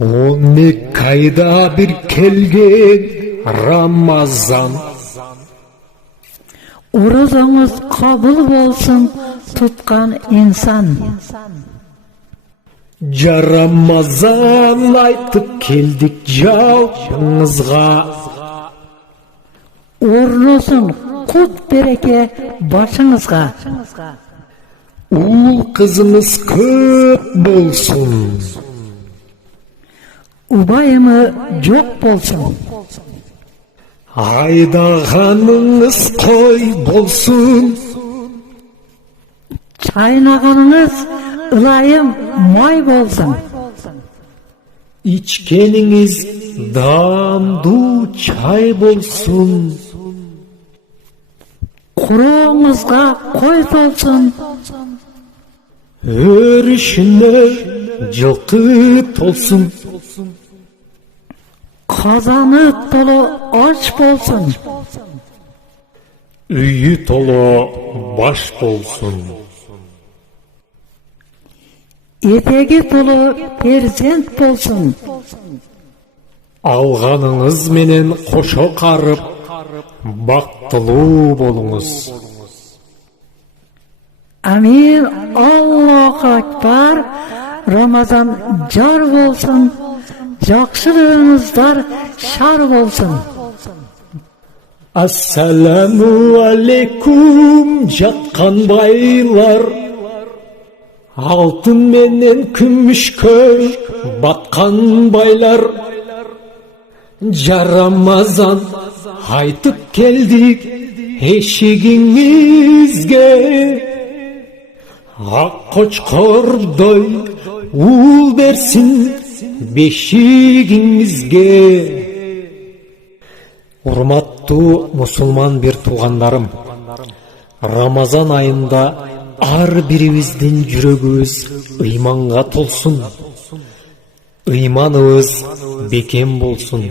12 ayda bir kelgen Ramazan. Oruçunuz kabul bolsun tutkan insan. Ja Ramazan aytıp keldik javabыңызға. Ornosun kut bereke başınızga. Ул kızınız көп bolsun. Ubayımı çok bolsun. Айдағаныңыз қой болсын. Çaynağınız ılayım may bolsun. İçkeniniz damdu çay bolsun. Kuruğunuzga koy bolsun. Örüşüne жылқы толсын. Kazanı dolu aç bolsun. Үйі толы баш болсын. Etegi dolu перзент bolsun. Алғаныңыз менен қошо қарып, бақтылуу болуңуз. Amin. Allahu Akbar. Ramazan jar bolsun. Жақшылығыңыздар шар болсын. Ассаламу алейкум жатқан байлар. Алтын менен күмүшкө батқан байлар. Ja Ramazan айтып келдик эшигиңизге. Ак кочкордой уул берсин бешигиңизге. Урматтуу мусулман бир туугандарым, Рамазан айында ар бирибиздин жүрөгүбүз ыйманга толсун. Ыйманыбыз бекем болсун.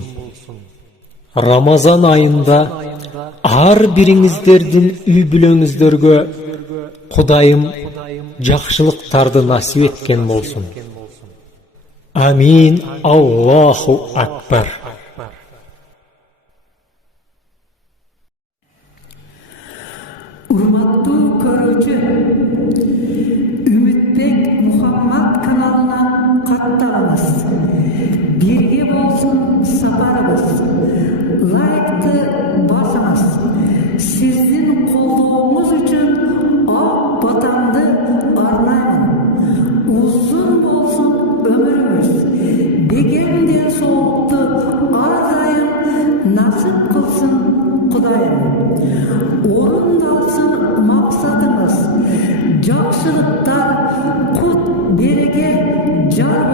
Рамазан айында ар бириңиздердин үй бүлөңүздөргө Кудайым жакшылыктарды насип эткен болсун. Амин. Аллаху Акбар. Урматтуу көрүүчү, Үмүтбек Мухаммад каналына катталыңыз. Бирге болсун сапарыбыз. Лайкты басыңыз. Сиздин колдооңуз үчүн ак батамды арнаймын. Uzun болсун ömrümüz. Begемден соолукту ар дайым насip кылсын Кудайым. Орындалсын максатыңыз. Жакшылыктар, кут береке жар